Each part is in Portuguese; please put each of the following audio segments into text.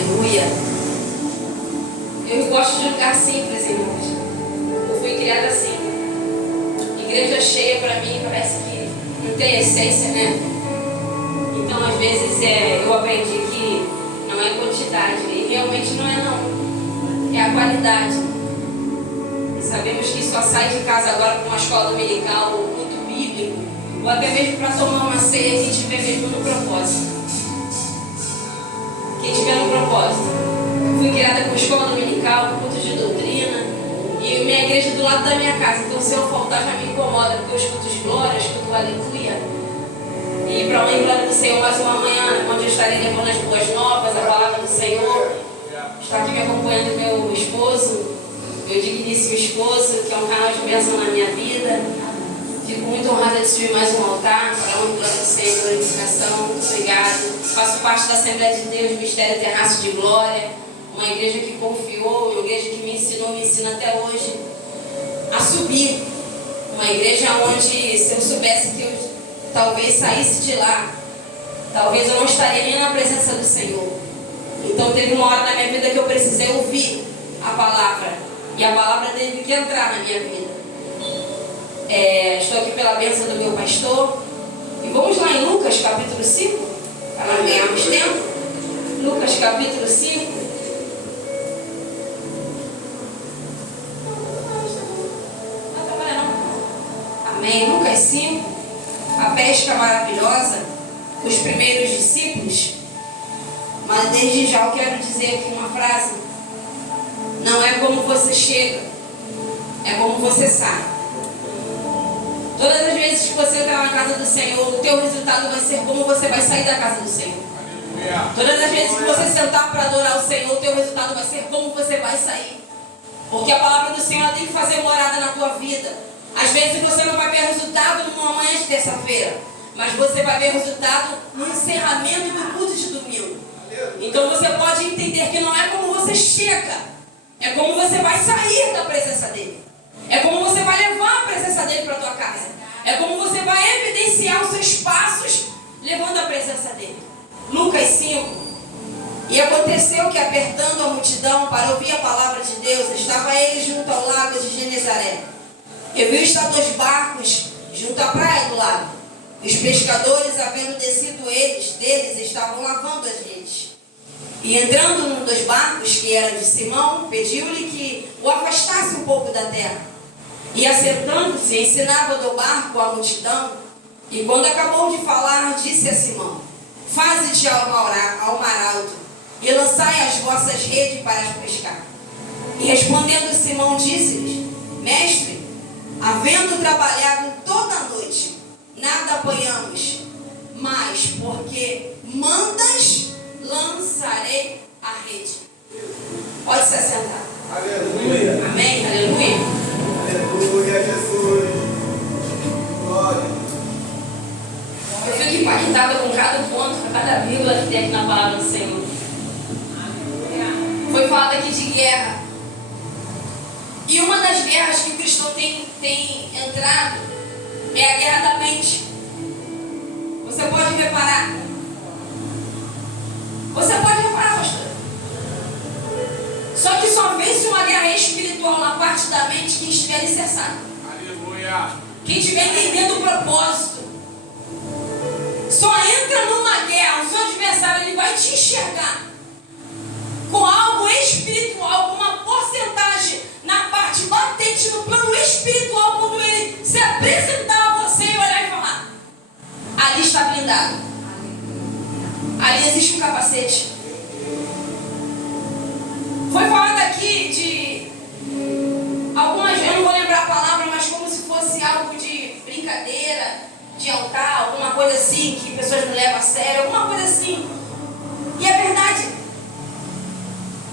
Aleluia. Eu gosto de lugar simples, irmãos. Eu fui criada assim. Igreja cheia para mim parece que não tem essência, né? Então às vezes eu aprendi que não é quantidade. E realmente não é não. É a qualidade. E sabemos que só sai de casa agora para uma escola dominical, ou culto bíblico, ou até mesmo para tomar uma ceia quem estiver mesmo no propósito. Quem estiver no propósito. Fui criada com escola dominical, culto de doutrina, e minha igreja é do lado da minha casa. Então se eu faltar já me incomoda, porque eu escuto os glórias, escuto o aleluia. E para uma glória do Senhor mais uma manhã, onde eu estarei levando as boas novas, a palavra do Senhor. Está aqui me acompanhando meu esposo, meu digníssimo esposo, que é um canal de bênção na minha vida. Fico muito honrada de subir mais um altar para a glória do Senhor, glorificação. Muito obrigado. Faço parte da Assembleia de Deus, Ministério Terraço de Glória. Uma igreja que confiou, uma igreja que me ensina até hoje a subir. Uma igreja onde, se eu soubesse que eu talvez saísse de lá, talvez eu não estaria nem na presença do Senhor. Então teve uma hora na minha vida que eu precisei ouvir a palavra. E a palavra teve que entrar na minha vida. Estou aqui pela bênção do meu pastor. E vamos lá em Lucas capítulo 5, para nós ganharmos tempo. Lucas capítulo 5. Amém. Lucas 5, a pesca maravilhosa, os primeiros discípulos. Mas desde já eu quero dizer aqui uma frase. Não é como você chega, é como você sai. Todas as vezes que você entrar na casa do Senhor, o teu resultado vai ser como você vai sair da casa do Senhor. Todas as vezes que você sentar para adorar o Senhor, o teu resultado vai ser como você vai sair. Porque a palavra do Senhor tem que fazer morada na tua vida. Às vezes você não vai ver resultado numa manhã de terça-feira, mas você vai ver resultado no encerramento do culto de domingo. Então você pode entender que não é como você chega, é como você vai sair da presença dele. É como você vai levar a presença dele para a tua casa. É como você vai evidenciar os seus passos levando a presença dele. Lucas 5. E aconteceu que, apertando a multidão para ouvir a palavra de Deus, estava ele junto ao lago de Genezaré. E viu estar 2 barcos junto à praia do lago. Os pescadores, havendo descido deles, estavam lavando as redes. E entrando num dos barcos, que era de Simão, pediu-lhe que o afastasse um pouco da terra. E assentando-se, ensinava do barco a multidão. E quando acabou de falar, disse a Simão: faze-te ao mar alto, e lançai as vossas redes para pescar. E respondendo Simão, disse-lhes: mestre, havendo trabalhado toda a noite, nada apanhamos, mas porque mandas, lançarei a rede. Pode se assentar. Aleluia. Amém? Aleluia. Aleluia, Jesus. Glória. Eu fico impactada com cada ponto, cada vírgula que tem aqui na palavra do Senhor. Foi falado aqui de guerra. E uma das guerras que o cristão tem entrado é a guerra da mente. Você pode reparar. Você pode reparar, pastor. Só que só vence uma guerra espiritual na parte da mente quem estiver alicerçado. Aleluia. Quem estiver entendendo o propósito. Só entra numa guerra, o seu adversário ele vai te enxergar com algo espiritual, com uma porcentagem na parte latente, no plano espiritual, quando ele se apresentar a você e olhar e falar: ali está blindado. Ali existe um capacete. Foi falado aqui de algumas, eu não vou lembrar a palavra, mas como se fosse algo de brincadeira, de altar, alguma coisa assim, que pessoas não levam a sério, alguma coisa assim. E é verdade.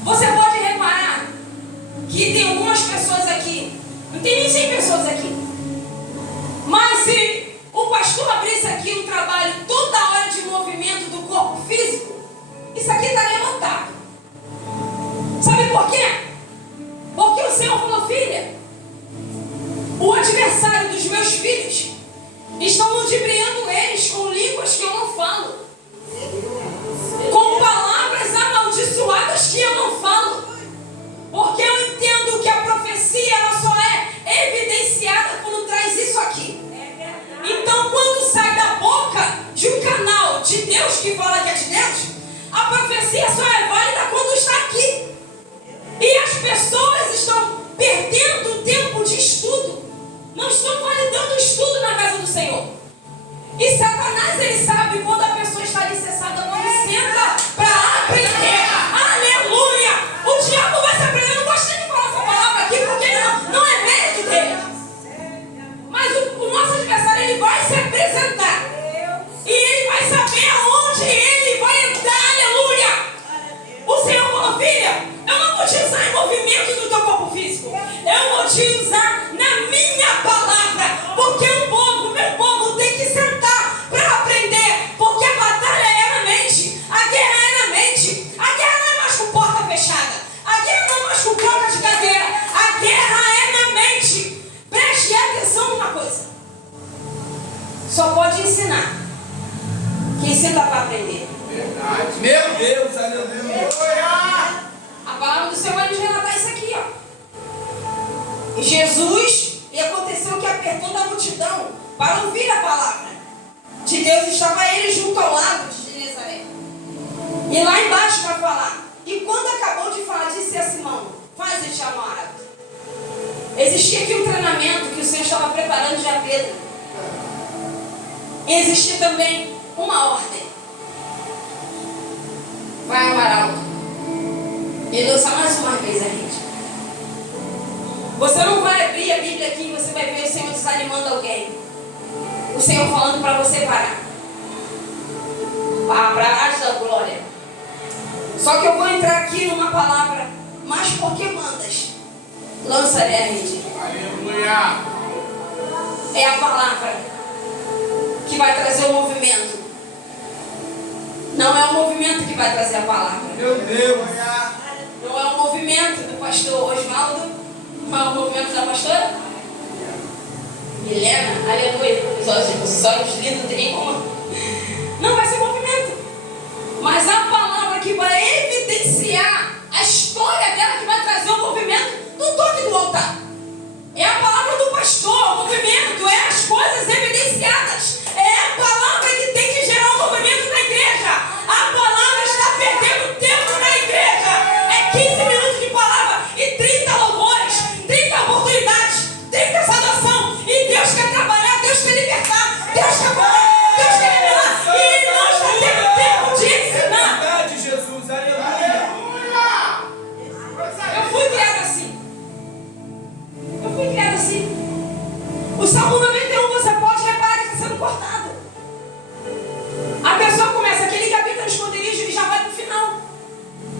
Você pode reparar que tem algumas pessoas aqui, não tem nem 100 pessoas aqui, mas se o pastor abrisse aqui um trabalho toda hora de movimento do corpo físico, isso aqui estaria lotado. Sabe por quê? Porque o Senhor falou: filha, o adversário dos meus filhos estão ludibriando eles com línguas que eu não falo, com palavras amaldiçoadas Deus que fala aqui é de Deus, a profecia só é válida quando está aqui. E as pessoas estão perdendo o tempo de estudo. Não estão validando o estudo na casa do Senhor. E Satanás, ele sabe quando a pessoa está alicerçada, quando senta para aprender. Aleluia! O diabo vai se aprender. Eu não gostei de falar essa palavra aqui, porque não é mérito dele. Mas o nosso adversário, ele vai se apresentar. E ele vai saber aonde ele vai entrar. Aleluia! O Senhor falou, filha, eu não vou te usar em movimento do teu corpo físico. Eu vou te usar na minha palavra. Porque o meu povo tem que sentar para aprender. Porque a batalha é na mente. A guerra é na mente. A guerra não é mais com porta fechada. A guerra não é mais com troca de cadeira. A guerra é na mente. Preste atenção numa coisa. Só pode ensinar quem senta para aprender. Verdade. Meu Deus, aleluia. A palavra do Senhor vai nos relatar isso aqui, ó. E Jesus, e aconteceu que apertando a multidão para ouvir a palavra de Deus, estava ele junto ao lago de Genezaré. E lá embaixo para falar. E quando acabou de falar, disse a Simão, faz este amar. Existia aqui um treinamento que o Senhor estava preparando já Pedro. E existia também uma ordem. Vai amar alto. E lançar mais uma vez a gente. Você não vai abrir a Bíblia aqui e você vai ver o Senhor desanimando alguém. O Senhor falando para você parar. Para a arte da glória. Só que eu vou entrar aqui numa palavra. Mas por que mandas? Lança-lhe a rede. Aleluia. É a palavra que vai trazer o movimento. Não é o movimento que vai trazer a palavra. Meu Deus. Não é o movimento do pastor Osvaldo. Não é o movimento da pastora Milena. Aleluia. Os olhos lindos, não tem nem como. Não vai ser movimento. Mas a palavra que vai evidenciar a história dela, que vai trazer o movimento do toque do altar. É a palavra do pastor, o movimento, é as coisas evidenciadas. É a palavra que tem que gerar o movimento na igreja. A palavra está perdendo tempo na igreja. É 15 minutos de palavra e 30 louvores, 30 oportunidades, 30 saudação. E Deus quer trabalhar, Deus quer libertar, Deus quer falar, Deus quer revelar. E Ele não está tendo tempo de ensinar. Verdade, Jesus, aleluia. Eu fui criada assim. Eu fui criada assim. O Salmo 91, você pode reparar que está sendo cortado. A pessoa começa aquele que habita no esconderijo e já vai para o final.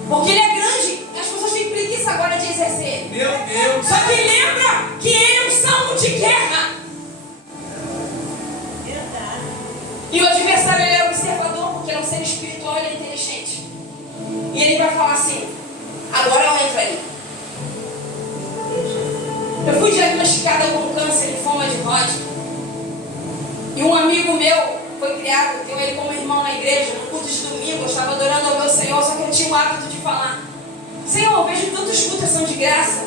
Porque ele é grande. As pessoas têm preguiça agora de exercer ele. Meu Deus. Só que lembra que ele é um salmo de guerra. E o adversário, ele é observador, porque ele é um ser espiritual, ele é inteligente. E ele vai falar assim, agora eu entro ali. Eu fui diagnosticada com câncer de forma de Hodgkin. E um amigo meu foi criado, tenho ele como irmão na igreja, no culto de domingo, eu estava adorando ao meu Senhor, só que eu tinha o hábito de falar, Senhor, eu vejo tantos cultos são de graça.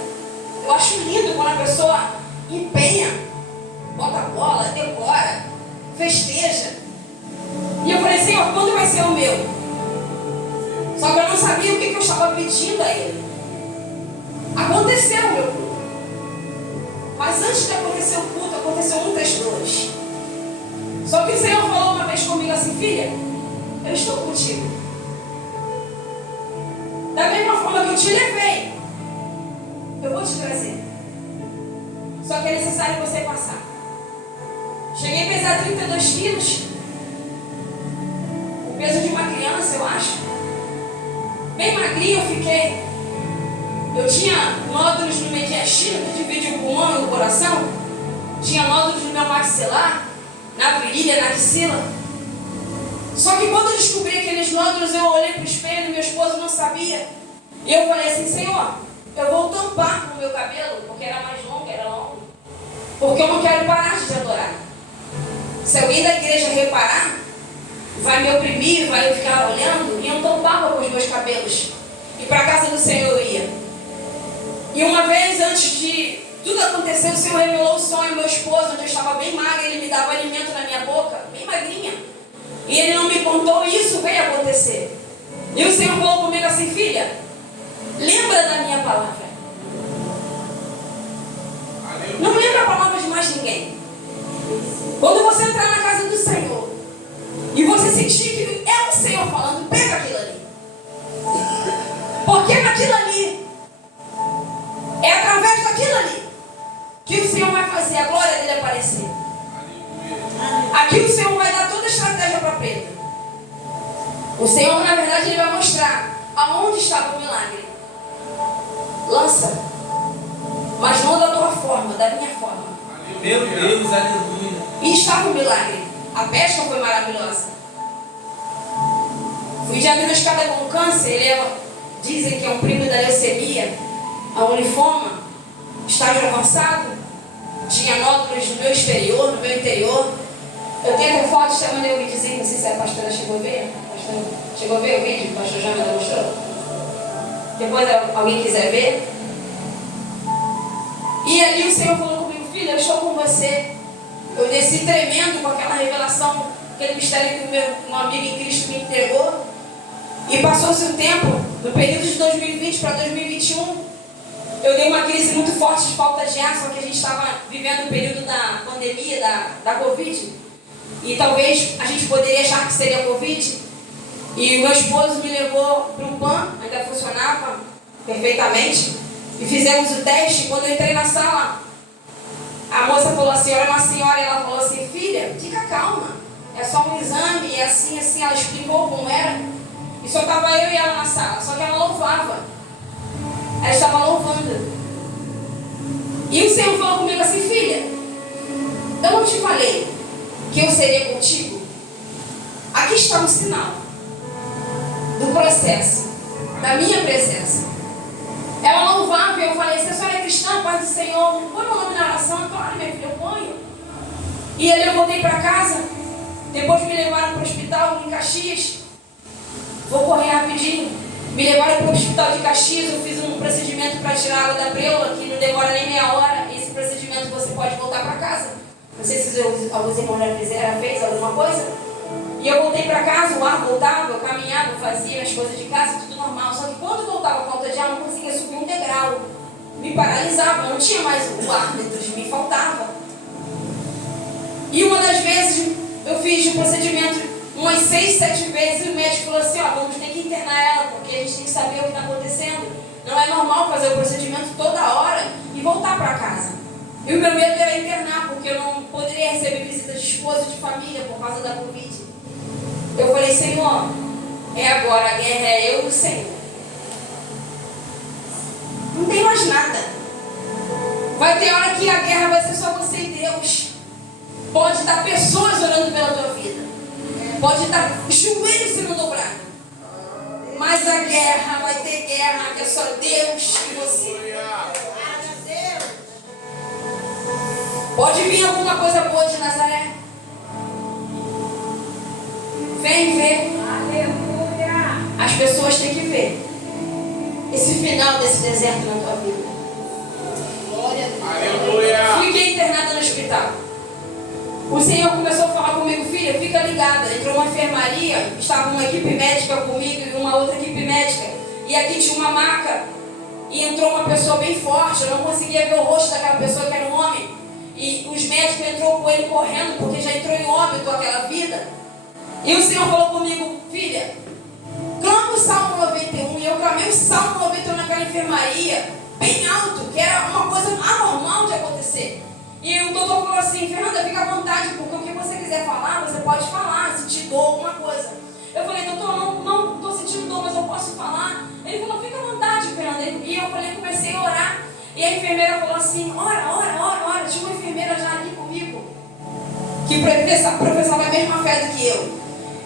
Eu acho lindo quando a pessoa empenha, bota bola, decora, festeja. E eu falei, Senhor, quando vai ser o meu? Só que eu não sabia o que eu estava pedindo a Ele. Aconteceu o meu culto. Mas antes de acontecer o culto, aconteceu muitas dores. Só que o Senhor falou uma vez comigo assim, filha, eu estou contigo. Da mesma forma que eu te levei, eu vou te trazer. Só que é necessário você passar. Cheguei a pesar 32 quilos. O peso de uma criança, eu acho. Bem magrinho eu fiquei. Eu tinha nódulos no mediastino, que divide o pulmão e o coração. Tinha nódulos no meu maxilar, na virilha, na axila. Só que quando eu descobri aqueles nódulos, eu olhei para o espelho e meu esposo não sabia. E eu falei assim, Senhor, eu vou tampar com o meu cabelo, porque era mais longo, era longo. Porque eu não quero parar de te adorar. Se alguém da igreja reparar, vai me oprimir, vai ficar olhando, e eu tampava com os meus cabelos. E para a casa do Senhor eu ia. E uma vez, antes de tudo acontecer, o Senhor revelou o sonho ao meu esposo, onde eu estava bem magra, ele me dava alimento na minha boca, bem magrinha. E ele não me contou, e isso veio acontecer. E o Senhor falou comigo assim: filha, lembra da minha palavra. Não lembra a palavra de mais ninguém. Quando você entrar na casa do Senhor e você sentir que é o Senhor falando, pega aquilo ali. Porque naquilo ali, é através daquilo ali que o Senhor vai fazer a glória dele aparecer. Aqui o Senhor vai dar toda a estratégia para Pedro. O Senhor, na verdade, ele vai mostrar aonde estava o milagre. Lança, mas não da tua forma, da minha forma. Meu Deus, aleluia. E estava o milagre. A pesca foi maravilhosa. Fui diagnosticada com câncer. Dizem que é um primo da leucemia, a linfoma, estágio avançado. Tinha nódulos no meu exterior, no meu interior. Eu tenho até fotos, chamando eu me dizer, não sei se a pastora chegou a ver. Chegou a ver o vídeo que o pastor Jamila mostrou? Depois alguém quiser ver. E ali o Senhor falou comigo: filha, eu estou com você. Eu desci tremendo com aquela revelação, aquele mistério que o meu amigo em Cristo me entregou. E passou-se um tempo, no período de 2020 para 2021, eu dei uma crise muito forte de falta de ar, só que a gente estava vivendo o período da pandemia, da Covid. E talvez a gente poderia achar que seria Covid. E o meu esposo me levou para um PAN, ainda funcionava perfeitamente. E fizemos o teste. Quando eu entrei na sala, a moça falou assim: olha, uma senhora, e ela falou assim: filha, fica calma, é só um exame, é assim, assim. Ela explicou como era. E só estava eu e ela na sala, só que ela louvava. Ela estava louvando. E o Senhor falou comigo assim: filha, eu não te falei que eu seria contigo? Aqui está um sinal do processo, da minha presença. Ela louvava e eu falei: se a senhora é cristã, Pai do Senhor, põe meu nome na oração. Claro, minha filha, eu ponho. E ali eu voltei para casa. Depois me levaram para o hospital em Caxias. Vou correr rapidinho. Me levaram para o hospital de Caxias. Eu fiz um procedimento para tirar a água da preula, que não demora nem meia hora. Esse procedimento você pode voltar para casa. Não sei se alguns irmãos já fizeram, fez alguma coisa. E eu voltei para casa, o ar voltava, eu caminhava, eu fazia as coisas de casa, tudo normal. Só que quando voltava a falta de ar, eu não conseguia subir um degrau. Me paralisava, não tinha mais o ar dentro de mim, faltava. E uma das vezes eu fiz o procedimento umas 6, 7 vezes, e o médico falou assim: ó, vamos ter que internar ela, porque a gente tem que saber o que está acontecendo. Não é normal fazer o procedimento toda hora e voltar para casa. E o meu medo era internar, porque eu não poderia receber visita de esposa e de família por causa da Covid. Eu falei: Senhor, é agora, a guerra é eu e o Senhor. Não tem mais nada. Vai ter hora que a guerra vai ser só você e Deus. Pode estar pessoas orando pela tua vida. Pode estar joelhos sendo dobrados. Mas a guerra, vai ter guerra que é só Deus e você. Pode vir alguma coisa boa de Nazaré. Vem ver. Aleluia. As pessoas têm que ver esse final desse deserto na tua vida. Glória a Deus. Aleluia. Fiquei internada no hospital. O Senhor começou a falar comigo: filha, fica ligada. Entrou uma enfermaria, estava uma equipe médica comigo e uma outra equipe médica. E aqui tinha uma maca. E entrou uma pessoa bem forte. Eu não conseguia ver o rosto daquela pessoa, que era um homem. E os médicos entrou com ele correndo, porque já entrou em óbito aquela vida. E o Senhor falou comigo: filha, clama o Salmo 91. E eu clamei o Salmo 91 naquela enfermaria, bem alto, que era uma coisa anormal de acontecer. E o doutor falou assim: Fernanda, fica à vontade, porque o que você quiser falar, você pode falar, se te dor alguma coisa. Eu falei: doutor, não estou sentindo dor, mas eu posso falar. Ele falou: fica à vontade, Fernanda. E eu falei, comecei a orar. E a enfermeira falou assim: ora. Tinha uma enfermeira já ali comigo, que professava a mesma fé do que eu.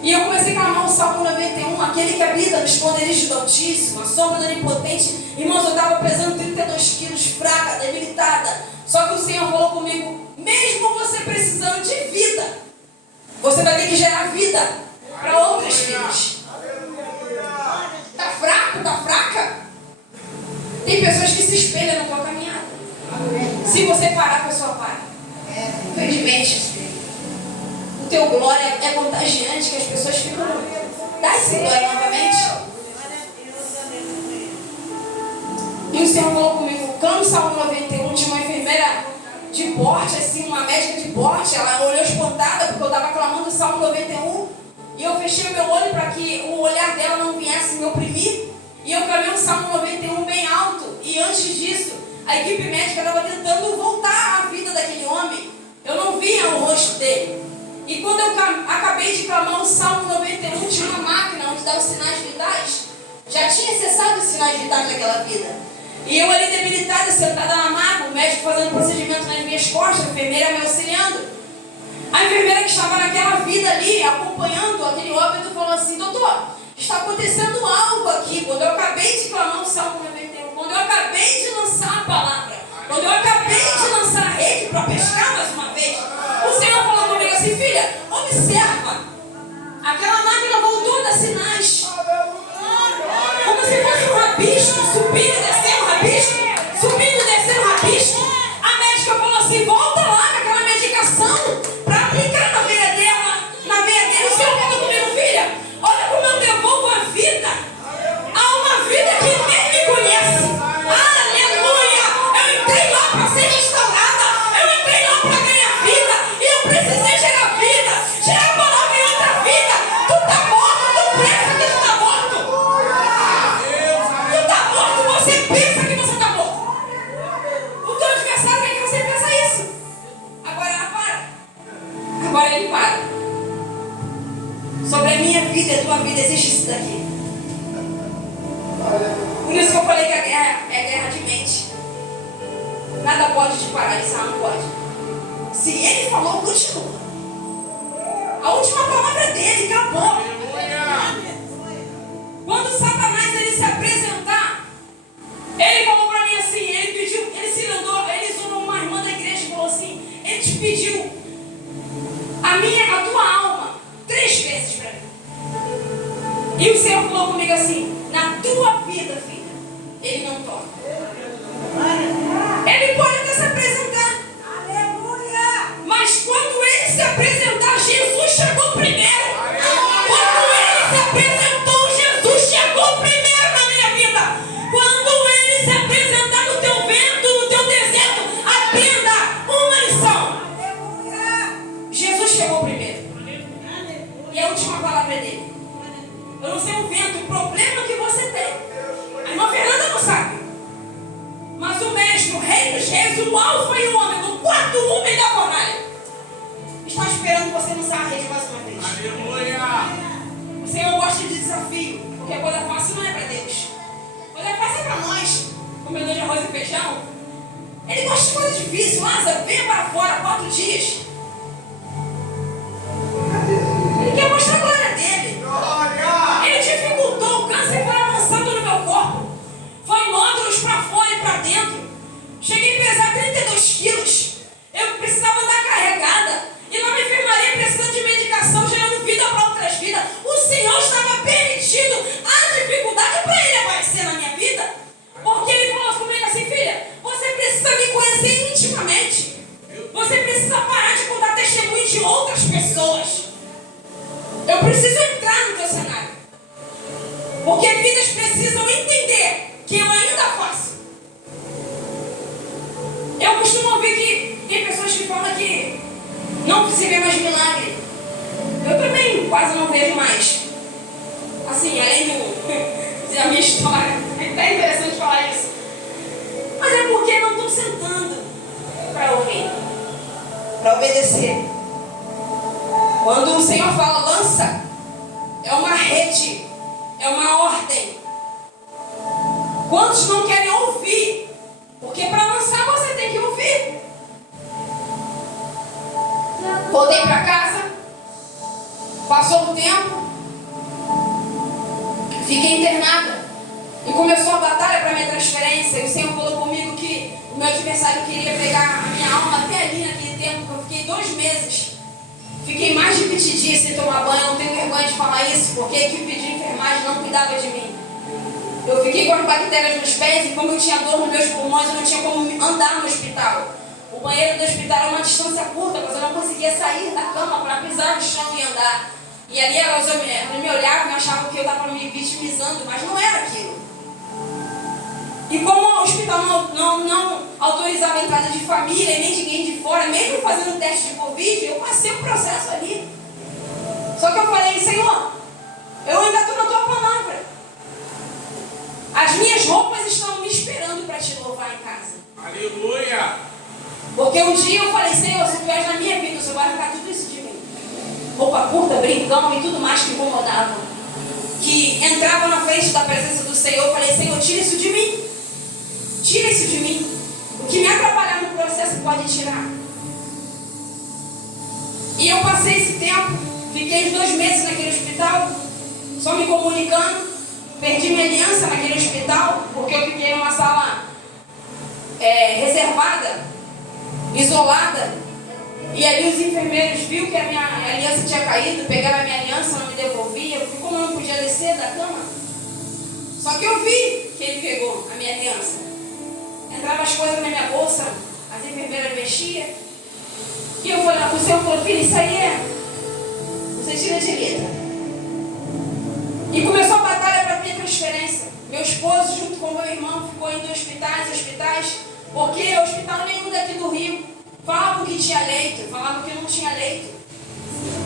E eu comecei a clamar o Salmo 91, aquele que habita no esconderijo do Altíssimo, a sombra do Onipotente. Irmãos, eu estava pesando 32 quilos, fraca, debilitada. Só que o Senhor falou comigo: mesmo você precisando de vida, você vai ter que gerar vida para outras vidas. Está fraco, está fraca? Tem pessoas que se espelham na tua caminhada. Se você parar, a pessoa para. Infelizmente, o teu glória é contagiante, que as pessoas ficam... Dá esse glória novamente. E o Senhor falou comigo, canta o Salmo 91, tinha uma enfermeira de porte, assim, uma médica de porte, ela olhou espantada porque eu estava clamando o Salmo 91, e eu fechei o meu olho para que o olhar dela não viesse me oprimir, e eu clamei o Salmo 91 bem alto, e antes disso, a equipe médica estava tentando voltar à vida daquele homem, eu não via o rosto dele, e quando eu acabei de clamar o Salmo 91, tinha uma máquina onde dá os sinais vitais, já tinha cessado os sinais vitais daquela vida. E eu ali debilitada, sentada na maca, o médico fazendo procedimento nas minhas costas, a enfermeira me auxiliando. A enfermeira que estava naquela vida ali, acompanhando aquele óbito, falou assim, doutor, está acontecendo algo aqui. Quando eu acabei de clamar o Salmo 91, quando eu acabei de lançar a palavra, quando eu acabei de lançar a rede para pescar mais uma vez, o Senhor falou comigo assim, filha, observa, aquela máquina voltou a dar sinais, como se fosse um rabisco, subindo e descendo rabisco, subindo e descendo rabisco. A médica falou assim, volta lá com aquela medicação para aplicar na veia dela, na veia dele. O Senhor falou comigo, filha, olha como eu devolvo a vida a uma vida que nem me conhece. Aleluia! Eu entrei lá para ser restaurada, eu entrei lá para ganhar vida, e eu precisei gerar vida, gerar a palavra em outra vida. Tu tá morto, tu pensa que tu tá morto. Tu tá morto, você pensa que você tá morto. O teu adversário quer que você pense isso. Agora ela para. Agora ele para. Sobre a minha vida e a tua vida existe isso daqui. Por isso que eu falei que a guerra é guerra de mente. Nada pode te paralisar, não pode. Se ele falou, continua. A última palavra é dele, acabou. Quando Satanás ele se apresentar, ele falou para mim assim, ele pediu, ele zonou uma irmã da igreja e falou assim, ele te pediu a tua alma 3 vezes para mim. E o Senhor falou comigo assim, na tua vida, filha, ele não toca. Ele pode até se apresentar. Aleluia! Mas quando ele se apresentar, Jesus chegou primeiro. Quando ele se apresentou, Jesus chegou primeiro na minha vida. Quando ele se apresentar no teu vento, no teu deserto, atenda uma lição. Jesus chegou primeiro. E a última palavra é dele. Eu não sei o vento, o problema que você tem. A irmã Fernanda não sabe. Mas o mestre, o rei dos reis, o alfa e o ômega, o quarto homem da fornalha, está esperando você lançar a rede mais uma vez. Aleluia! O Senhor gosta de desafio, porque a coisa fácil não é para Deus. A coisa fácil é para nós, comedor de arroz e feijão. Ele gosta de coisa difícil. Lázaro, venha para fora 4 dias. Ele quer mostrar a glória dele. Ele dificultou, o câncer foi avançando no meu corpo. Foi nódulos para fora e para dentro. Cheguei a pesar 32 quilos. Eu precisava andar carregada. E lá na enfermaria precisando de medicação, gerando vida para outras vidas. O Senhor estava permitindo a dificuldade para ele aparecer na minha vida. Porque ele falou comigo assim, filha, você precisa me conhecer intimamente. Você precisa parar de contar testemunho de outras pessoas. Eu preciso entrar no teu cenário. Porque vidas precisam entender que eu ainda faço. Eu costumo ouvir que tem pessoas que falam que não se vê mais milagre. Eu também quase não vejo mais. Assim, além da minha história. É até interessante falar isso. Mas é porque não estou sentando para ouvir, para obedecer. Quando o Senhor fala lança, é uma rede, é uma ordem. Quantos não querem ouvir? Porque para lançar você tem que ouvir. Voltei para casa, passou um tempo, fiquei internada. E começou a batalha para minha transferência. E o Senhor falou comigo que o meu adversário queria pegar a minha alma até ali naquele tempo, que eu fiquei 2 meses. Fiquei mais de 20 dias sem tomar banho, não tenho vergonha de falar isso, porque a equipe de enfermagem não cuidava de mim. Eu fiquei com as bactérias nos pés e como eu tinha dor nos meus pulmões, eu não tinha como andar no hospital. O banheiro do hospital era uma distância curta, mas eu não conseguia sair da cama para pisar no chão e andar. E ali elas me olhavam e achavam que eu estava me vitimizando, mas não era aquilo. E como o hospital não autorizava a entrada de família e nem de ninguém de fora, mesmo fazendo teste de Covid, eu passei o processo ali. Só que eu falei, Senhor, eu ainda estou na tua palavra. As minhas roupas estão me esperando para te louvar em casa. Aleluia! Porque um dia eu falei, Senhor, se tu és na minha vida, o Senhor vai arrancar tudo isso de mim. Roupa curta, brincão e tudo mais que incomodavam. Que entrava na frente da presença do Senhor, eu falei, Senhor, tira isso de mim. Tira isso de mim. O que me atrapalhar no processo pode tirar. E eu passei esse tempo, fiquei 2 meses naquele hospital, só me comunicando. Perdi minha aliança naquele hospital, porque eu fiquei numa sala reservada, isolada. E ali os enfermeiros viram que a minha aliança tinha caído, pegaram a minha aliança, não me devolvia, porque como eu não podia descer da cama. Só que eu vi que ele pegou a minha aliança. Entrava as coisas na minha bolsa, as enfermeiras mexiam. E eu falei, o Senhor falou, filho, isso aí você tira de letra. E começou a batalha para ter transferência. Meu esposo, junto com meu irmão, ficou indo em hospitais, porque hospital nenhum daqui do Rio falavam que tinha leito, falavam que não tinha leito.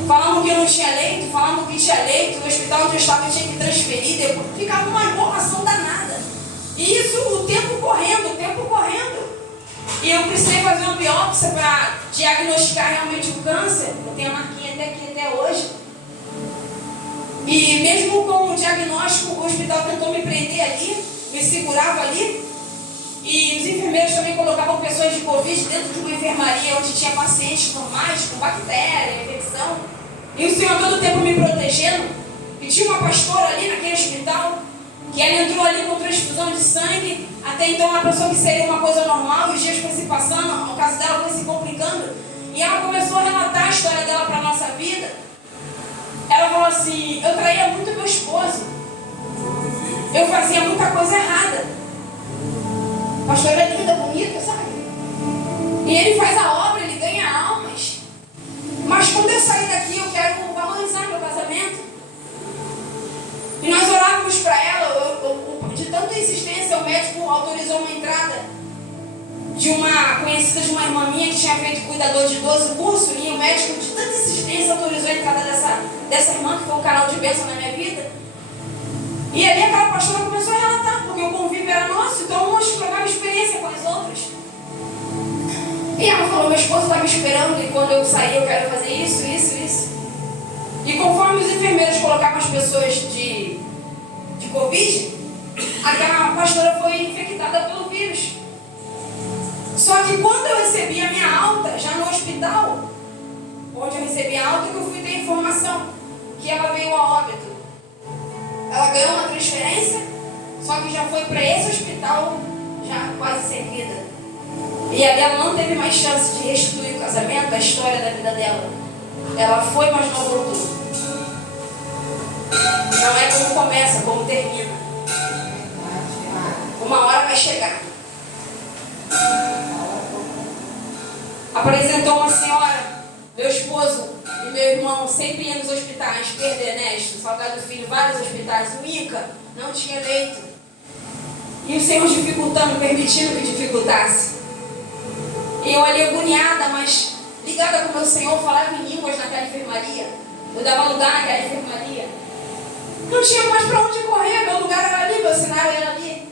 Falavam que não tinha leito, falavam que tinha leito. No hospital onde eu estava eu tinha que transferir, eu ficava uma enrolação danada. E isso, o tempo correndo. E eu precisei fazer uma biópsia para diagnosticar realmente o câncer. Eu tenho a marquinha até aqui até hoje. E mesmo com o diagnóstico, o hospital tentou me prender ali, me segurava ali. E os enfermeiros também colocavam pessoas de Covid dentro de uma enfermaria onde tinha pacientes normais, com bactéria, infecção. E o Senhor todo o tempo me protegendo. E tinha uma pastora ali naquele hospital, que ela entrou ali com transfusão de sangue. Até então ela pensou que seria uma coisa normal, e os dias foram se passando, o caso dela foi se complicando. E ela começou a relatar a história dela para a nossa vida. Ela falou assim, eu traía muito meu esposo. Eu fazia muita coisa errada. O pastor é linda, bonita, sabe? E ele faz a obra, ele ganha almas. Mas quando eu sair daqui, eu quero valorizar meu casamento. E nós orávamos para ela, de tanta insistência, o médico autorizou uma entrada de uma conhecida de uma irmã minha que tinha feito cuidador de idoso curso, e o médico, de tanta insistência, autorizou a entrada dessa irmã, que foi um canal de bênção na minha vida. E ali aquela pastora começou a relatar, porque o convívio era nosso, então nós trocávamos experiência com as outras. E ela falou, meu esposo está me esperando, e quando eu sair eu quero fazer isso. E conforme os enfermeiros colocavam as pessoas de Covid, aquela pastora foi infectada pelo vírus. Só que quando eu recebi a minha alta, já no hospital, onde eu recebi a alta, que eu fui ter informação que ela veio a óbito. Ela ganhou uma transferência, só que já foi para esse hospital, já quase seguida. E ali ela não teve mais chance de restituir o casamento, a história da vida dela. Ela foi, mas não voltou. Não é como começa, como termina. Uma hora vai chegar. Apresentou uma senhora, meu esposo e meu irmão sempre iam nos hospitais, Pedro Ernesto, Salgado Filho, vários hospitais, no INCA, não tinha leito. E o Senhor dificultando, permitindo que dificultasse. E eu ali agoniada, mas ligada com o meu Senhor, falava em línguas naquela enfermaria. Eu dava lugar naquela enfermaria. Não tinha mais para onde correr, meu lugar era ali, meu cenário era ali.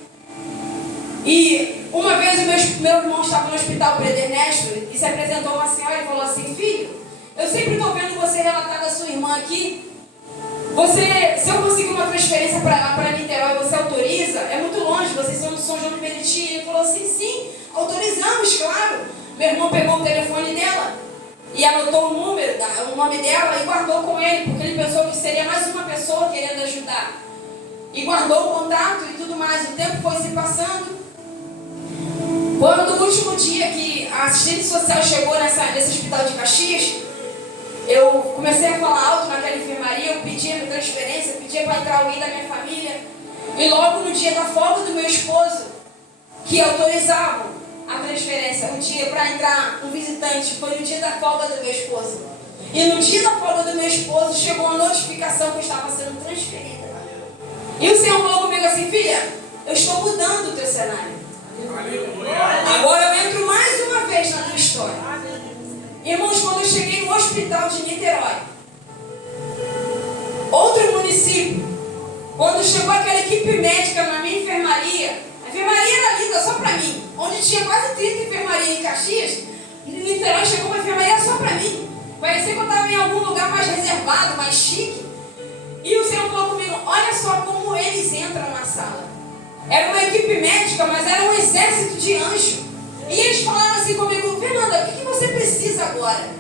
E uma vez o meu irmão estava no hospital Pedro Ernesto e se apresentou uma senhora e falou assim, filho, eu sempre estou vendo você relatar da sua irmã aqui. Se eu conseguir uma transferência para Niterói, você autoriza? É muito longe, vocês são do São João do Meriti. Ele falou assim, sim, autorizamos, claro. Meu irmão pegou o telefone dela e anotou o nome dela e guardou com ele, porque ele pensou que seria mais uma pessoa querendo ajudar. E guardou o contato e tudo mais. O tempo foi se passando. Quando no último dia que a assistente social chegou nesse hospital de Caxias, eu comecei a falar alto naquela enfermaria, eu pedia minha transferência, pedia para entrar alguém da minha família. E logo no dia da folga do meu esposo, que autorizavam a transferência, o dia para entrar um visitante, foi no dia da folga do meu esposo. E no dia da folga do meu esposo chegou uma notificação que eu estava sendo transferida. E o Senhor falou comigo assim: filha, eu estou mudando o teu cenário. Agora eu entro mais uma vez na tua história. Irmãos, quando eu cheguei no hospital de Niterói, outro município, quando chegou aquela equipe médica na minha enfermaria, a enfermaria era linda só para mim, onde tinha quase 30 enfermarias em Caxias, em Niterói chegou uma enfermaria só para mim. Parecia que eu estava em algum lugar mais reservado, mais chique. E o Senhor falou comigo: olha só como eles entram na sala. Era uma equipe médica, mas era um exército de anjos. E eles falaram assim comigo: Fernanda, o que você precisa agora?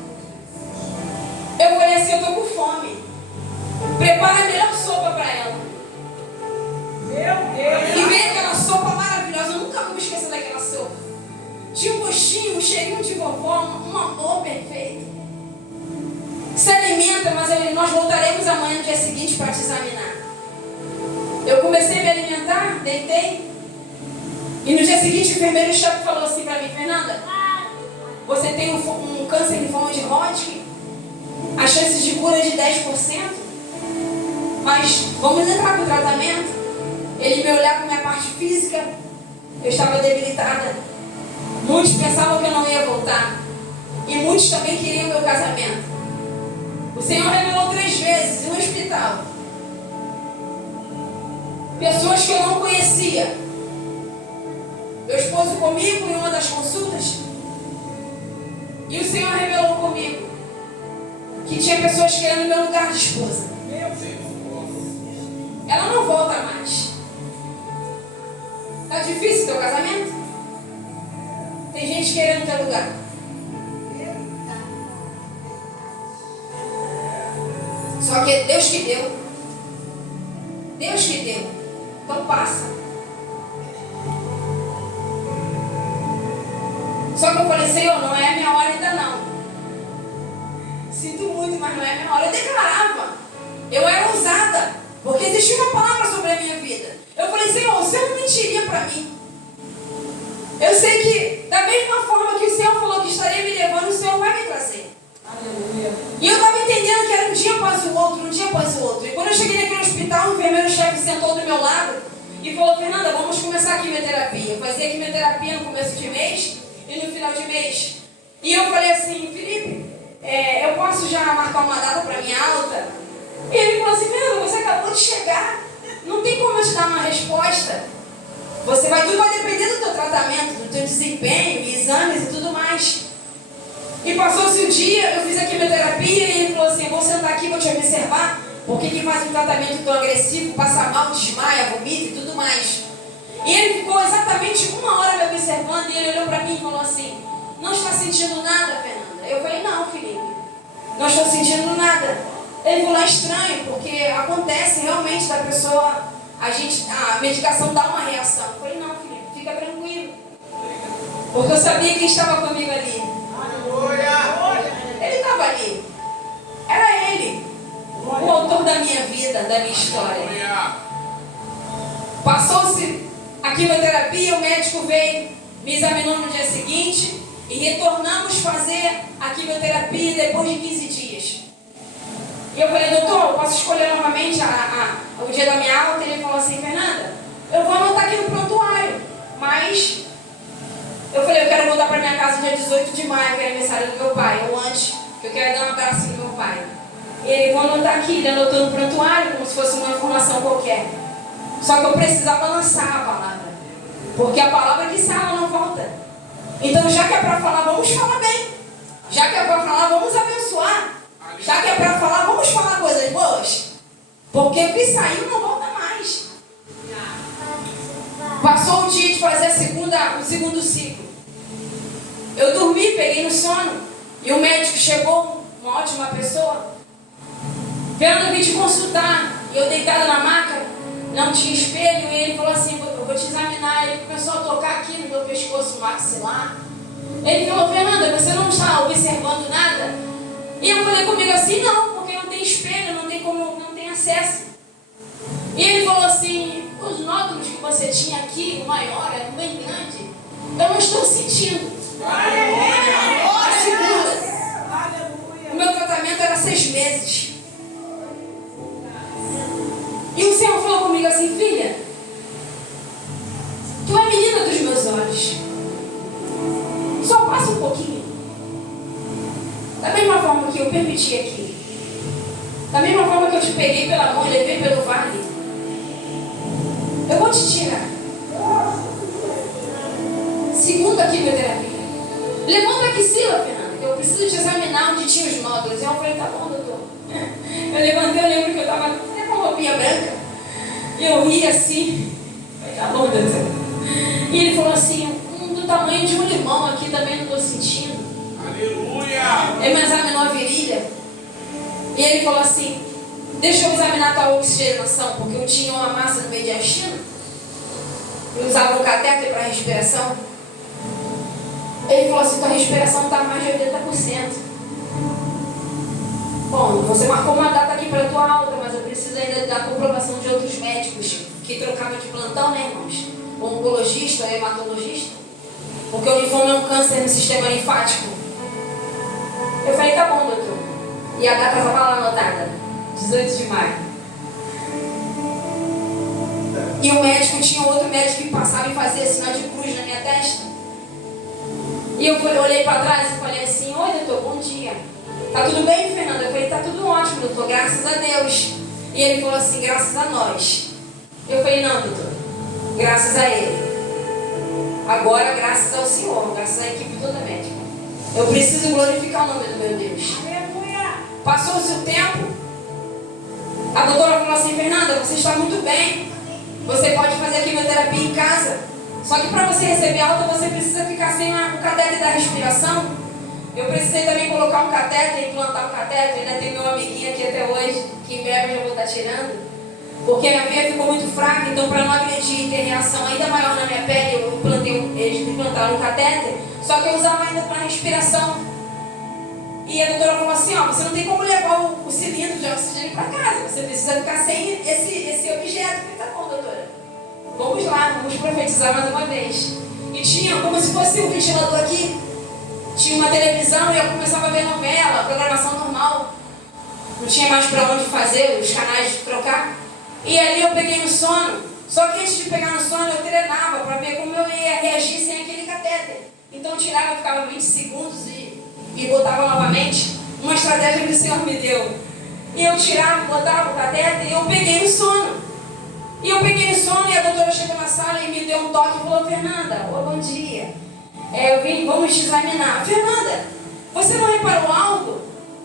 Eu falei assim: eu estou com fome. Prepara a melhor sopa para ela. Meu Deus! E veio aquela sopa maravilhosa. Eu nunca vou me esquecer daquela sopa. Tinha um gostinho, um cheirinho de vovó, um amor perfeito. Se alimenta, mas nós voltaremos amanhã no dia seguinte para te examinar. Eu comecei a me alimentar, deitei. E no dia seguinte o enfermeiro-chefe falou assim para mim: Fernanda, você tem um câncer de forma de Hodgkin, as chances de cura é de 10%, mas vamos entrar para o tratamento. Ele me olhava com minha parte física, eu estava debilitada. Muitos pensavam que eu não ia voltar, e muitos também queriam meu casamento. O Senhor revelou 3 vezes no hospital. Pessoas que eu não conhecia. Meu esposo comigo em uma das consultas. E o Senhor revelou comigo que tinha pessoas querendo meu lugar de esposa. Ela não volta mais. Tá difícil teu casamento? Tem gente querendo teu lugar. Só que é Deus que deu. Deus que deu. Então passa. Só que eu falei: Senhor, não é a minha hora ainda não. Sinto muito, mas não é a minha hora. Eu declarava. Eu era ousada. Porque existia uma palavra sobre a minha vida. Eu falei: Senhor, o Senhor não mentiria para mim. Eu sei que da mesma forma que o Senhor falou que estaria me levando, o Senhor vai me trazer. Aleluia. E eu estava entendendo que era um dia após o outro, um dia após o outro. E quando eu cheguei naquele hospital, o enfermeiro-chefe sentou do meu lado e falou: Fernanda, vamos começar a quimioterapia. Eu fazia quimioterapia no começo de mês e no final de mês. E eu falei assim: Felipe, eu posso já marcar uma data para minha alta? E ele falou assim: Fernanda, você acabou de chegar, não tem como eu te dar uma resposta. Tudo vai depender do teu tratamento, do teu desempenho, exames e tudo mais. E passou-se o dia, eu fiz a quimioterapia e ele falou assim: eu vou sentar aqui, vou te observar, porque quem faz um tratamento tão agressivo passa mal, desmaia, vomita e tudo mais. E ele ficou exatamente 1 hora me observando e ele olhou para mim e falou assim: não está sentindo nada, Fernanda? Eu falei: não, Felipe, não estou sentindo nada. Ele falou: é estranho, porque acontece realmente da pessoa, a medicação dá uma reação. Eu falei: não, Felipe, fica tranquilo, porque eu sabia quem estava comigo ali. Ele estava ali. Era ele, o autor da minha vida, da minha história. Passou-se a quimioterapia, o médico veio, me examinou no dia seguinte e retornamos fazer a quimioterapia depois de 15 dias. E eu falei: doutor, eu posso escolher novamente o dia da minha alta? Ele falou assim: Fernanda, eu vou anotar aqui no prontuário, mas eu falei: eu quero voltar para minha casa dia 18 de maio, que é aniversário do meu pai, ou antes, que eu quero dar um abraço no meu pai. E ele: vou anotar aqui. Ele anotou no prontuário como se fosse uma informação qualquer. Só que eu precisava lançar a palavra, porque a palavra que sai, ela não volta. Então, já que é para falar, vamos falar bem. Já que é para falar, vamos abençoar. Já que é para falar, vamos falar coisas boas. Porque o que saiu não volta mais. Passou o dia de fazer o segundo ciclo. Eu dormi, peguei no sono. E o médico chegou, uma ótima pessoa. Fernanda, eu vim te consultar. E eu deitada na maca, não tinha espelho. E ele falou assim: eu vou te examinar. Ele começou a tocar aqui no meu pescoço, no maxilar. Ele falou: Fernanda, você não está observando nada? E eu falei comigo assim: não, porque não tem espelho, não tem acesso. E ele falou assim: os nódulos que você tinha aqui, o maior, eram bem grandes. Eu não estou sentindo. A segunda. O meu tratamento era 6 meses. E o Senhor falou comigo assim: filha, tu é a menina dos meus olhos. Só passa um pouquinho. Da mesma forma que eu permiti aqui. Da mesma forma que eu te peguei pela mão e levei pelo vale. Eu vou te tirar. Segunda quimioterapia. Levanta aqui, Sila, Fernanda, que eu preciso te examinar onde tinha os nódulos. Eu falei: tá bom, doutor. Eu levantei, eu lembro que eu estava até com roupinha branca. E eu ri assim. Eu falei: tá bom, doutor. E ele falou assim: do tamanho de um limão aqui também não estou sentindo. Aleluia! Ele me examinou a virilha. E ele falou assim: deixa eu examinar a tua oxigenação, porque eu tinha uma massa no mediastino. Eu usava um catéter para respiração. Ele falou assim: tua respiração está mais de 80%. Bom, você marcou uma data aqui para a tua alta, mas eu preciso ainda da comprovação de outros médicos que trocavam de plantão, né, irmãos? O oncologista, o hematologista. Porque o linfoma é um câncer no sistema linfático. Eu falei: tá bom, doutor. E a data estava lá anotada, 18 de maio. E o médico, tinha outro médico que passava e fazia sinal de cruz na minha testa. E eu olhei para trás e falei assim: oi, doutor, bom dia. Tá tudo bem, Fernanda? Eu falei: tá tudo ótimo, doutor, graças a Deus. E ele falou assim: graças a nós. Eu falei: não, doutor, graças a ele. Agora, graças ao Senhor, graças à equipe toda médica. Eu preciso glorificar o nome do meu Deus. Passou-se o tempo. A doutora falou assim: Fernanda, você está muito bem. Você pode fazer a quimioterapia em casa. Só que para você receber alta, você precisa ficar sem o catéter da respiração. Eu precisei também colocar um catéter, implantar um catéter. Ainda tem meu amiguinho aqui até hoje, que em breve eu já vou estar tirando. Porque minha veia ficou muito fraca, então para não agredir e ter reação ainda maior na minha pele, eles implantaram um catéter. Só que eu usava ainda para respiração. E a doutora falou assim: ó, você não tem como levar o cilindro de oxigênio para casa. Você precisa ficar sem esse objeto. Eu falei: tá bom, doutora. Vamos lá, vamos profetizar mais uma vez. E tinha como se fosse um ventilador aqui. Tinha uma televisão e eu começava a ver novela, programação normal. Não tinha mais para onde fazer, os canais de trocar. E ali eu peguei no sono. Só que antes de pegar no sono, eu treinava para ver como eu ia reagir sem aquele catéter. Então eu tirava, ficava 20 segundos e botava novamente. Uma estratégia que o Senhor me deu. E eu tirava, botava o catéter e eu peguei no sono. E eu peguei no sono e a doutora chegou na sala e me deu um toque e falou: Fernanda, bom dia. Eu vim, vamos te examinar. Fernanda, você não reparou algo?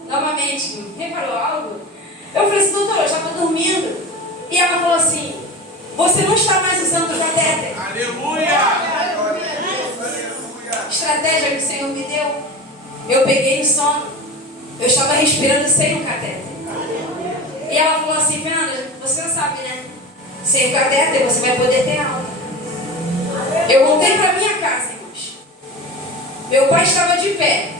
Novamente, reparou algo? Eu falei assim: doutora, eu já estou dormindo. E ela falou assim: você não está mais usando o catéter. Aleluia! Estratégia que o Senhor me deu. Eu peguei no sono. Eu estava respirando sem o catéter. E ela falou assim: Fernanda, você não sabe, né? Sem o catéter você vai poder ter alta. Eu voltei para minha casa, irmãos. Meu pai estava de pé.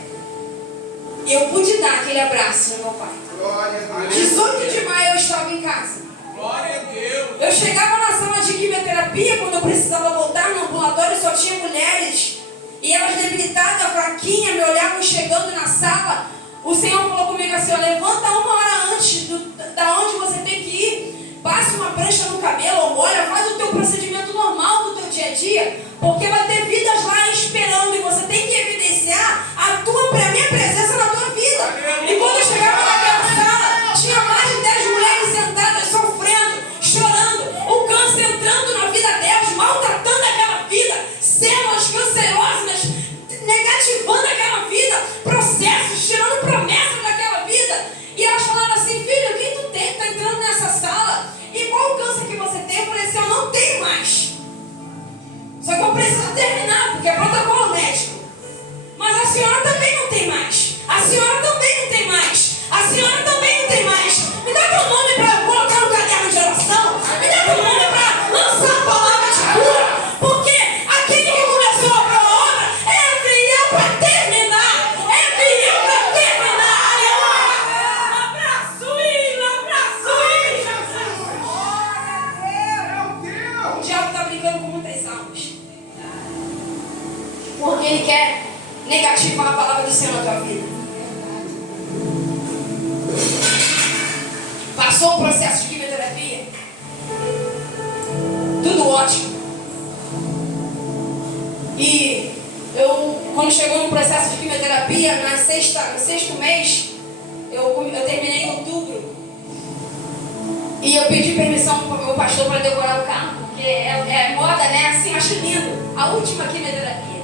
E eu pude dar aquele abraço no meu pai. 18 de maio eu estava em casa. Glória a Deus! Eu chegava na sala de quimioterapia, quando eu precisava voltar no ambulatório, só tinha mulheres. E elas debilitadas, fraquinhas, me olhavam chegando na sala. O Senhor falou comigo assim: ó, levanta 1 hora antes da onde você tem que ir. Passa uma prancha no cabelo, ou molha, faz o teu procedimento normal do teu dia a dia. Porque vai ter vidas lá esperando. E você tem que evidenciar a minha presença na tua vida. E quando eu chegava naquela sala, tinha mais de 10 mulheres sentadas, sofrendo, chorando. O câncer entrando na vida delas, maltratando aquela vida. Células cancerosas, negativando aquela vida. Processos, tirando promessas daquela vida. E elas falaram assim: filho, quem tu tem? Tá entrando nessa sala. E qual o câncer que você tem? Eu falei assim: eu não tenho mais. Só que eu preciso ter ele quer negativar a palavra do Senhor na tua vida. Passou o processo de quimioterapia, tudo ótimo. E quando chegou no processo de quimioterapia, no sexto mês, eu terminei em outubro. E eu pedi permissão para o meu pastor para decorar o carro, porque é moda, né? Assim, acho lindo. A última quimioterapia.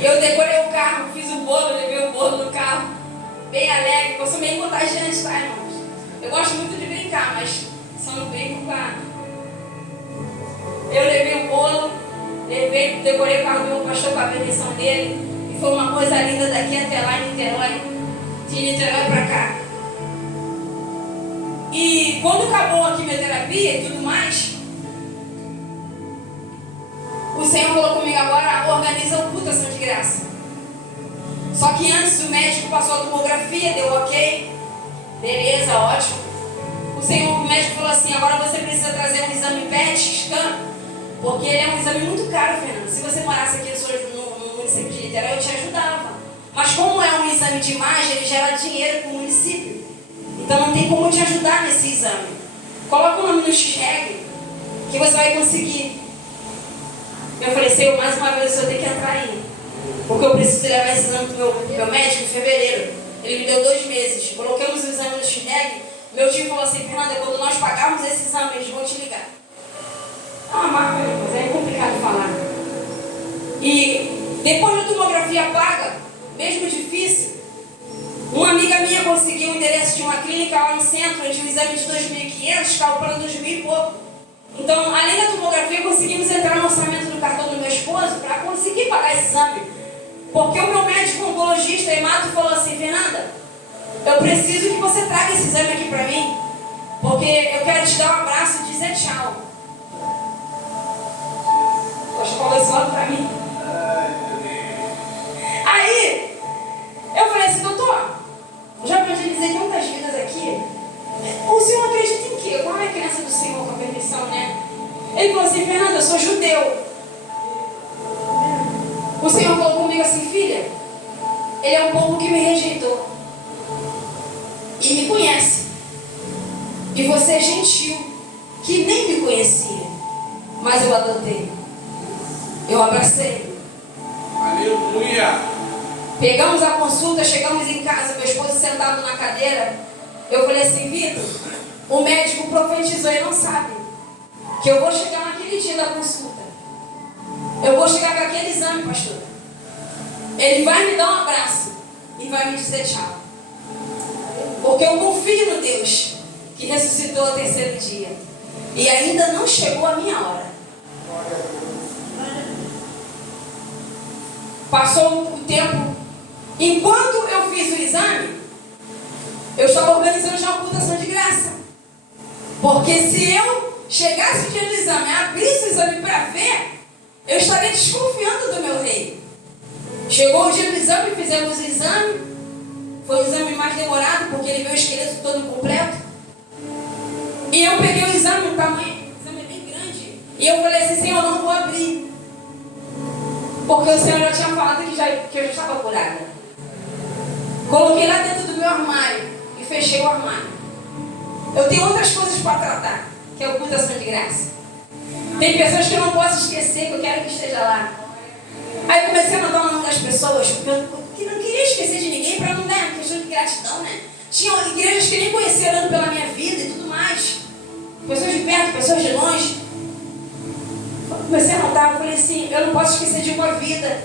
Eu decorei o carro, fiz o bolo, levei o bolo no carro, bem alegre, porque eu sou meio contagiante, tá, irmãos? Eu gosto muito de brincar, mas só não brinco com a... Eu levei o bolo, decorei o carro do meu pastor com a permissão dele, e foi uma coisa linda daqui até lá em Niterói, de Niterói para cá. E quando acabou a quimioterapia e tudo mais, o Senhor falou comigo agora, organiza o culto da ação de graça. Só que antes o médico passou a tomografia, deu ok, beleza, ótimo. O médico falou assim, agora você precisa trazer um exame PET, scan, porque ele é um exame muito caro, Fernando. Se você morasse aqui no município de Niterói, eu te ajudava. Mas como é um exame de imagem, ele gera dinheiro para o município. Então não tem como eu te ajudar nesse exame. Coloca o nome no XREG, que você vai conseguir. Eu falei, Senhor, mais uma vez eu tenho que entrar aí. Porque eu preciso levar esse exame para o meu médico em fevereiro. Ele me deu 2 meses. Colocamos o exame no XREG. Meu tio falou assim, Fernanda, quando nós pagarmos esse exame, eles vão te ligar. Mas é complicado falar. E depois da tomografia paga, mesmo difícil, uma amiga minha conseguiu o endereço de uma clínica lá no centro, onde o exame de 2.500 caiu para 2.000 e pouco. Então, além da tomografia, conseguimos entrar no orçamento do cartão do meu esposo para conseguir pagar esse exame. Porque o meu médico oncologista, Emato, falou assim, Fernanda, eu preciso que você traga esse exame aqui para mim, porque eu quero te dar um abraço e dizer tchau. Poxa, falou isso logo para mim. Aí, eu falei assim, doutor, já evangelizei tantas vidas aqui. O senhor acredita em quê? Qual é a crença do Senhor com a permissão, né? Ele falou assim, Fernanda, eu sou judeu. O Senhor falou comigo assim, filha, ele é um povo que me rejeitou. E me conhece. E você é gentil, que nem me conhecia. Mas eu adotei. Eu abracei. Aleluia. Pegamos a consulta, chegamos em casa, meu esposo sentado na cadeira. Eu falei assim, Vitor, o médico profetizou e não sabe que eu vou chegar naquele dia da consulta. Eu vou chegar com aquele exame, pastor. Ele vai me dar um abraço e vai me dizer tchau. Porque eu confio no Deus que ressuscitou ao 3º dia. E ainda não chegou a minha hora. Passou o tempo. Enquanto eu fiz o exame, eu estava organizando já uma cultação de graça. Porque se eu chegasse no dia do exame, abrisse o exame para ver, eu estaria desconfiando do meu rei. Chegou o dia do exame, fizemos o exame. Foi o exame mais demorado, porque ele viu o esqueleto todo completo. E eu peguei o exame, o tamanho, o exame é bem grande. E eu falei assim, Senhor, eu não vou abrir. Porque o Senhor já tinha falado que eu já estava curada. Coloquei lá dentro do meu armário e fechei o armário. Eu tenho outras coisas para tratar, que é o culto da ação de graça. Tem pessoas que eu não posso esquecer, que eu quero que esteja lá. Aí comecei a mandar o nome das pessoas, porque eu não queria esquecer de ninguém para não dar questão de gratidão, né? Tinha igrejas que nem conheciam orando pela minha vida e tudo mais. Pessoas de perto, pessoas de longe. Comecei a anotar, eu falei assim, eu não posso esquecer de uma vida.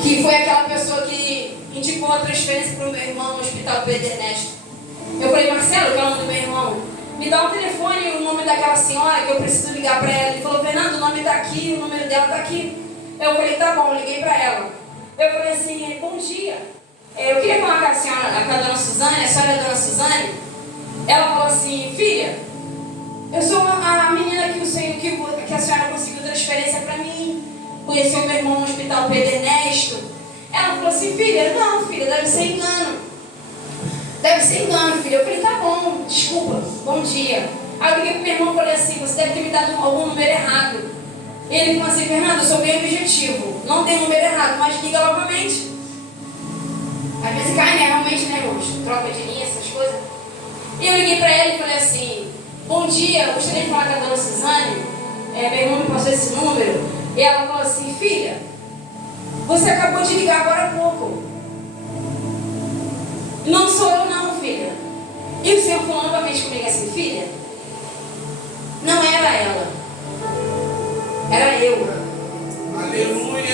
Que foi aquela pessoa que indicou a transferência para o meu irmão no hospital Pedro Ernesto. Eu falei, Marcelo, que é o nome do meu irmão, me dá o telefone e o nome daquela senhora que eu preciso ligar para ela. Ele falou, Fernando, o nome está aqui, o número dela está aqui. Eu falei, tá bom, liguei para ela. Eu falei assim, bom dia. Eu queria falar com a senhora, com a dona Suzane, a senhora é a dona Suzane. Ela falou assim, filha, eu sou a menina que a senhora conseguiu transferência para mim. Conheceu meu irmão no hospital Pedro Ernesto. Ela falou assim, filha, não, filha, deve ser engano. Deve ser engano, filha. Eu falei, tá bom, desculpa, bom dia. Aí eu liguei pro meu irmão e falei assim, você deve ter me dado algum número errado. Ele falou assim: Fernanda, eu sou bem objetivo, não tem número errado, mas liga novamente. Às vezes cai, né? Realmente, né, irmãos? Troca de linha, essas coisas. E eu liguei para ele e falei assim: bom dia, eu gostaria de falar com a dona Suzane. Meu irmão me passou esse número. E ela falou assim: filha, você acabou de ligar agora há pouco. Não sou eu não, filha. E o Senhor falou novamente comigo assim: filha, não era ela, era eu. Aleluia.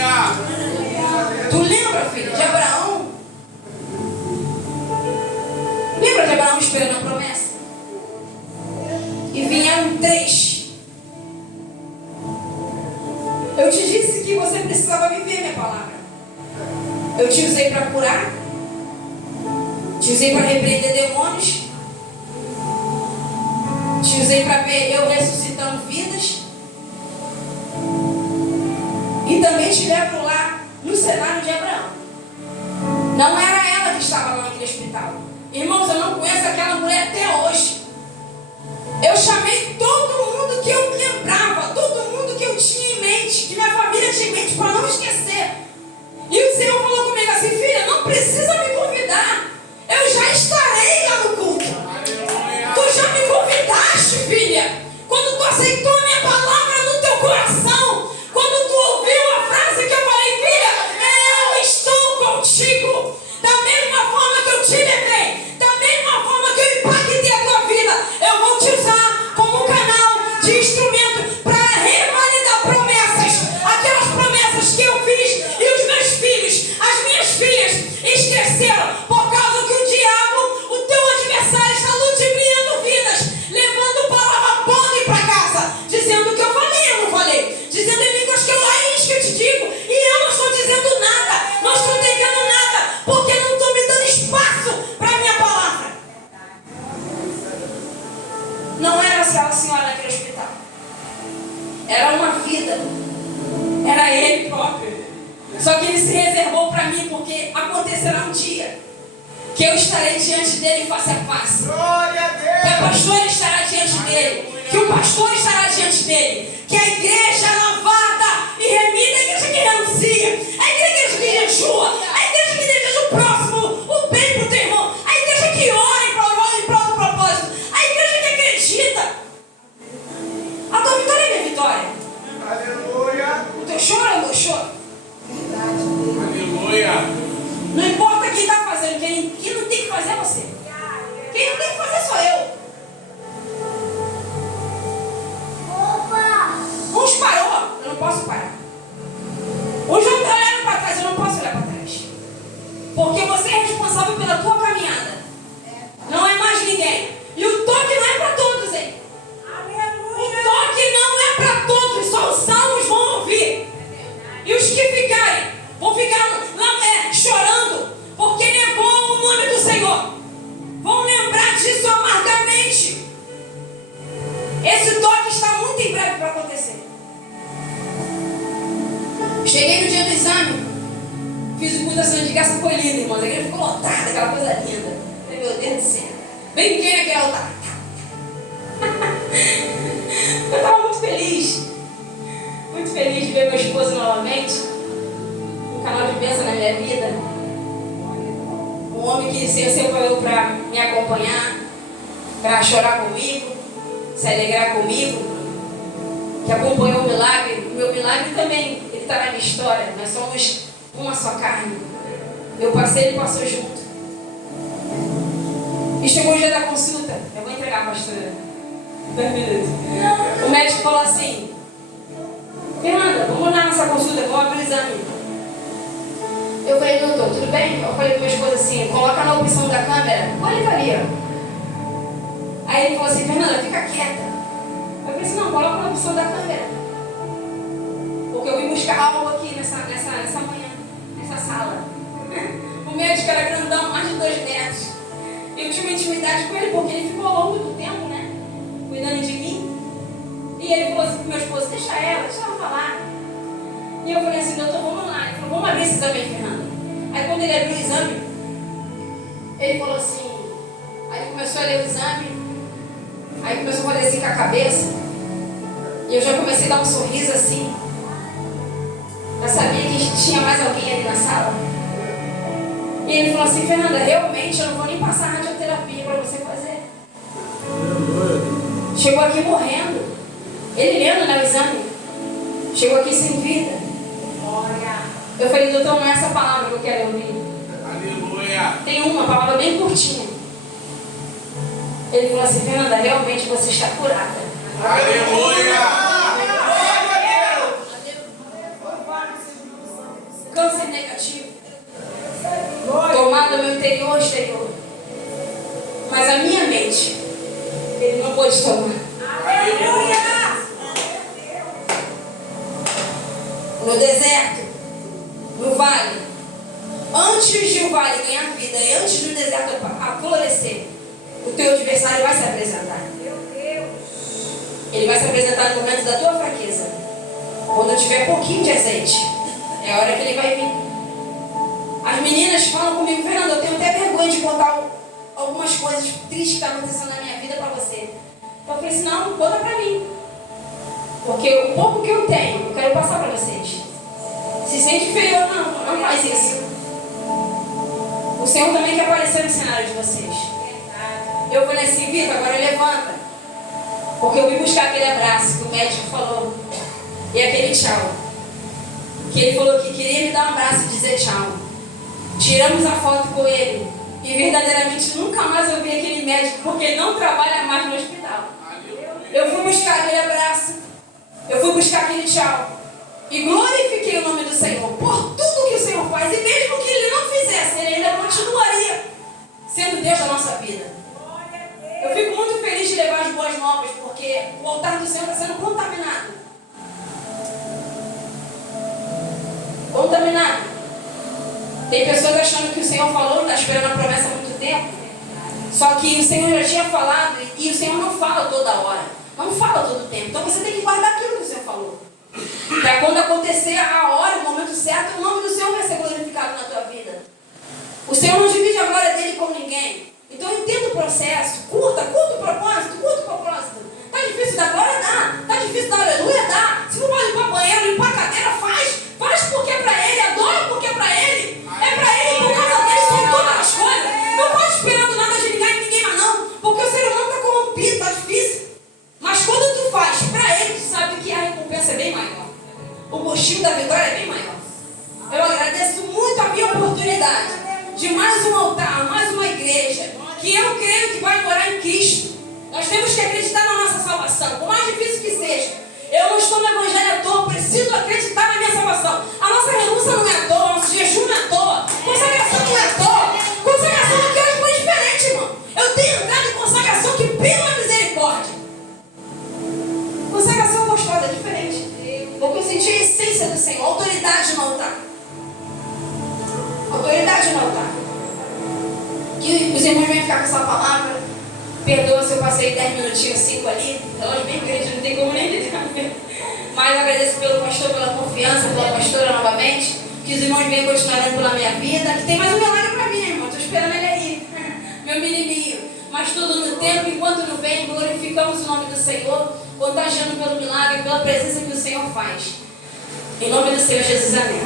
Tu lembra, filha, de Abraão? Lembra de Abraão esperando a promessa? E vieram 3. Eu te disse que você precisava viver minha palavra. Eu te usei para curar, te usei para repreender demônios, te usei para ver eu ressuscitando vidas, e também te levo lá no cenário de Abraão. Não era ela que estava lá naquele hospital. Irmãos, eu não conheço aquela mulher até hoje. Eu chamei todo mundo que eu lembrava, todo mundo que eu tinha em mente, que minha família tinha em mente, para não esquecer. E o Senhor falou comigo assim: filha, não precisa me convidar, eu já estarei lá no culto. Tu já me convidaste, filha. Quando tu aceitou a minha palavra no teu coração, quando tu ouviu a frase que eu falei: filha, eu estou contigo. Da mesma forma que eu te levei, da mesma forma que eu impactei a tua vida, eu vou te usar como canal de instrumento para revalidar promessas. Aquelas promessas que eu fiz e os meus filhos, as minhas filhas esqueceram, por causa que o diabo, o teu adversário, está ludibriando vidas, levando palavra podre para casa, dizendo que eu falei, eu não falei, dizendo em línguas que é isso que eu te digo, e eu não estou dizendo nada, não estou entendendo nada, porque não estou me dando espaço para a minha palavra. Não era aquela senhora naquele hospital, era uma vida, era ele próprio. Só que ele se reservou para mim, porque acontecerá um dia que eu estarei diante dele face a face. Glória a Deus. Que a pastora estará diante dele, que o pastor estará diante dele, que a igreja lavada e remida, a igreja que renuncia, a igreja que jejua, a igreja que deseja o próximo, o bem para o teu irmão, a igreja que ora em prol do propósito, a igreja que acredita. A tua vitória é minha vitória. Aleluia. O teu choro é o meu choro. Aleluia. Não importa quem está fazendo, quem não tem que fazer é você. Quem não tem que fazer sou eu. Uns parou, eu não posso parar. Uns não olharam para trás, eu não posso olhar para trás. Porque você é responsável pela tua caminhada. Não é mais ninguém. E o toque não é para todos, hein? O toque não é para todos, só os salvos vão ouvir. E os que ficarem, vão ficar lá chorando, porque negou o nome do Senhor. Vão lembrar disso amargamente. Esse toque está muito em breve para acontecer. Cheguei no dia do exame, fiz o culto da ação de graça, foi lindo, irmãos. A igreja ficou lotada, aquela coisa linda. Falei: meu Deus do céu, bem pequena que era altar. Eu estava muito feliz de ver meu esposo novamente, um canal de bênção na minha vida, um homem que sempre veio para me acompanhar, para chorar comigo, se alegrar comigo, que acompanhou o milagre. O meu milagre também, ele está na minha história. Nós somos uma só carne. Eu passei, ele passou junto. E chegou o dia da consulta. Eu vou entregar a pastora. 2 minutos. O médico falou assim: Fernanda, vamos lá nessa consulta, vamos abrir o exame. Eu falei: doutor, tudo bem? Eu falei para minha esposa assim: coloca na opção da câmera. Olha que ali, ó. Aí ele falou assim: Fernanda, fica quieta. Eu falei assim: não, coloca na opção da câmera. Porque eu vim buscar algo aqui nessa manhã, nessa sala. O médico era grandão, mais de 2 metros. Eu tinha uma intimidade com ele, porque ele ficou ao longo do tempo, né? Cuidando de mim. E ele falou assim pro meu esposo: deixa ela falar. E eu falei assim: doutor, vamos lá. Ele falou: vamos abrir esse exame aí, Fernanda. Aí quando ele abriu o exame, ele falou assim, aí ele começou a ler o exame, aí começou a fazer assim com a cabeça, e eu já comecei a dar um sorriso assim. Mas sabia que tinha mais alguém ali na sala? E ele falou assim: Fernanda, realmente eu não vou nem passar radioterapia para você fazer. Chegou aqui morrendo. Ele lendo, né, o exame. Chegou aqui sem vida. Eu falei: doutor, não é essa palavra que eu quero ouvir. Aleluia. Tem uma palavra bem curtinha. Ele falou assim: Fernanda, realmente você está curada. Aleluia. Câncer negativo. Tomado no meu interior e exterior. Mas a minha mente, ele não pôde tomar. Aleluia. No deserto, no vale, antes de o vale ganhar vida e antes do deserto florescer, o teu adversário vai se apresentar. Ele vai se apresentar no momento da tua fraqueza. Quando tiver pouquinho de azeite, é a hora que ele vai vir. As meninas falam comigo: Fernanda, eu tenho até vergonha de contar algumas coisas tristes que estão acontecendo na minha vida para você. Eu falei assim: não, conta para mim. Porque o pouco que eu tenho, eu quero passar para vocês. Se sente inferior, não faz isso. O Senhor também quer aparecer no cenário de vocês. Eu falei assim: Vitor, agora levanta. Porque eu vim buscar aquele abraço que o médico falou. E aquele tchau. Que ele falou que queria me dar um abraço e dizer tchau. Tiramos a foto com ele. E verdadeiramente nunca mais eu vi aquele médico, porque ele não trabalha mais no hospital. Eu fui buscar aquele abraço. Eu fui buscar aquele tchau. E glorifiquei o nome do Senhor por tudo que o Senhor faz. E mesmo que Ele não fizesse, Ele ainda continuaria sendo Deus da nossa vida. Eu fico muito feliz de levar as boas novas, porque o altar do Senhor está sendo contaminado. Contaminado. Tem pessoas achando que o Senhor falou, está esperando a promessa há muito tempo. Só que o Senhor já tinha falado, e o Senhor não fala toda hora. Não fala todo o tempo. Então você tem que guardar aquilo que o Senhor falou. Para quando acontecer a hora, o momento certo, o nome do Senhor vai ser glorificado na tua vida. O Senhor não divide a glória dele com ninguém. Então entenda o processo. Curta o propósito, Tá difícil dar glória? Dá. Tá difícil dar aleluia? Dá. Se não pode limpar banheiro, limpar a cadeira, faz. Faz porque é para Ele, adora porque é para Ele. É para Ele, por causa dele são todas as coisas. Não pode esperando nada de ninguém mais não. Porque o ser humano está corrompido, está difícil. Mas quando tu faz para Ele, tu sabe que a recompensa é bem maior. O gostinho da vitória é bem maior. Eu agradeço muito a minha oportunidade de mais um altar, mais uma igreja, que eu creio que vai morar em Cristo. Nós temos que acreditar na nossa salvação, por mais difícil que seja. Eu não estou no evangelho à toa, preciso acreditar na minha salvação. A nossa renúncia não é à toa, nosso jejum não é à toa, consagração não é à toa. Consagração aqui hoje foi diferente, irmão. Eu tenho entrado em consagração que pela misericórdia. Consagração gostosa, é diferente. Porque eu senti a essência do Senhor, autoridade no altar. Autoridade no altar. Que os irmãos vêm ficar com essa palavra. Perdoa se eu passei 10 minutinhos, 5 ali. Relógio bem grande, não tem como nem lidar. Mas eu agradeço pelo pastor, pela confiança, pela pastora novamente. Que os irmãos venham continuar orando pela minha vida. Que tem mais um milagre para mim, né, irmão? Estou esperando ele aí. Meu menininho. Mas tudo no tempo, enquanto não vem, glorificamos o nome do Senhor, contagiando pelo milagre, pela presença que o Senhor faz. Em nome do Senhor Jesus, amém.